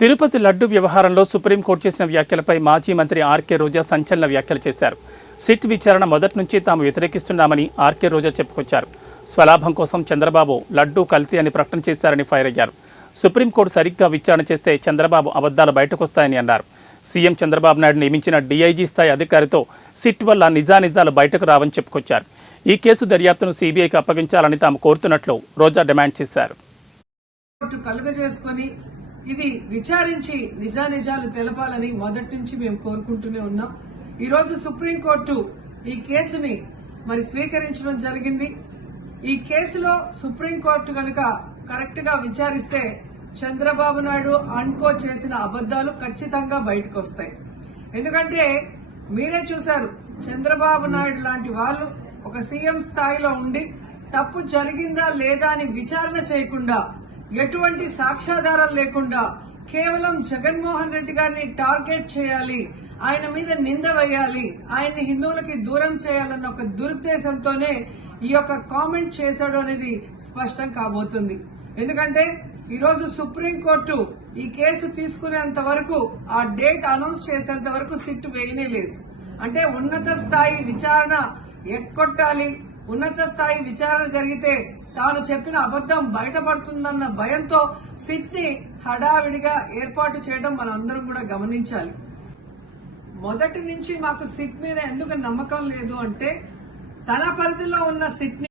తిరుపతి లడ్డు వ్యవహారంలో సుప్రీంకోర్టు చేసిన వ్యాఖ్యలపై మాజీ మంత్రి ఆర్కే రోజా సంచలన వ్యాఖ్యలు చేశారు. సిట్ విచారణ మొదటి నుంచి తాము వ్యతిరేకిస్తున్నామని ఆర్కే రోజా చెప్పుకొచ్చారు. స్వలాభం కోసం చంద్రబాబు లడ్డు కల్తీ అని ప్రకటన చేశారని ఫైర్ అయ్యారు. సుప్రీంకోర్టు సరిగ్గా విచారణ చేస్తే చంద్రబాబు అబద్ధాలు బయటకొస్తాయని అన్నారు. సీఎం చంద్రబాబు నాయుడు నియమించిన డీఐజీ స్థాయి అధికారితో సిట్ వల్ల నిజానిజాలు బయటకు రావని చెప్పుకొచ్చారు. ఈ కేసు దర్యాప్తును సీబీఐకి అప్పగించాలని తాము కోరుతున్నట్లు రోజా డిమాండ్ చేశారు. ఇది విచారించి నిజానిజాలు తెలపాలని మొదటి నుంచి మేము కోరుకుంటూనే ఉన్నాం. ఈ రోజు సుప్రీంకోర్టు ఈ కేసుని స్వీకరించడం జరిగింది. ఈ కేసులో సుప్రీంకోర్టు కనుక కరెక్ట్ గా విచారిస్తే చంద్రబాబు నాయుడు అన్కో చేసిన అబద్దాలు ఖచ్చితంగా బయటకు వస్తాయి. ఎందుకంటే మీరే చూశారు, చంద్రబాబు నాయుడు లాంటి వాళ్ళు ఒక సీఎం స్థాయిలో ఉండి తప్పు జరిగిందా లేదా అని విచారణ చేయకుండా, ఎటువంటి సాక్ష్యాధారాలు లేకుండా కేవలం జగన్మోహన్ రెడ్డి గారిని టార్గెట్ చేయాలి, ఆయన మీద నింద వేయాలి, ఆయన్ని హిందువులకి దూరం చేయాలన్న ఒక దురుద్దేశంతోనే ఈ యొక్క కామెంట్ చేశాడు అనేది స్పష్టం కాబోతుంది. ఎందుకంటే ఈ రోజు సుప్రీంకోర్టు ఈ కేసు తీసుకునేంత వరకు, ఆ డేట్ అనౌన్స్ చేసేంత వరకు సిట్ వేయనే లేదు. అంటే ఉన్నత స్థాయి విచారణ ఎక్కొట్టాలి, ఉన్నత స్థాయి విచారణ జరిగితే తాను చెప్పిన అబద్దం బయటపడుతుందన్న భయంతో సిట్ ని హడావిడిగా ఏర్పాటు చేయడం మనందరం కూడా గమనించాలి. మొదటి నుంచి మాకు సిట్ మీద ఎందుకు నమ్మకం లేదు అంటే, తన పరిధిలో ఉన్న సిట్ ని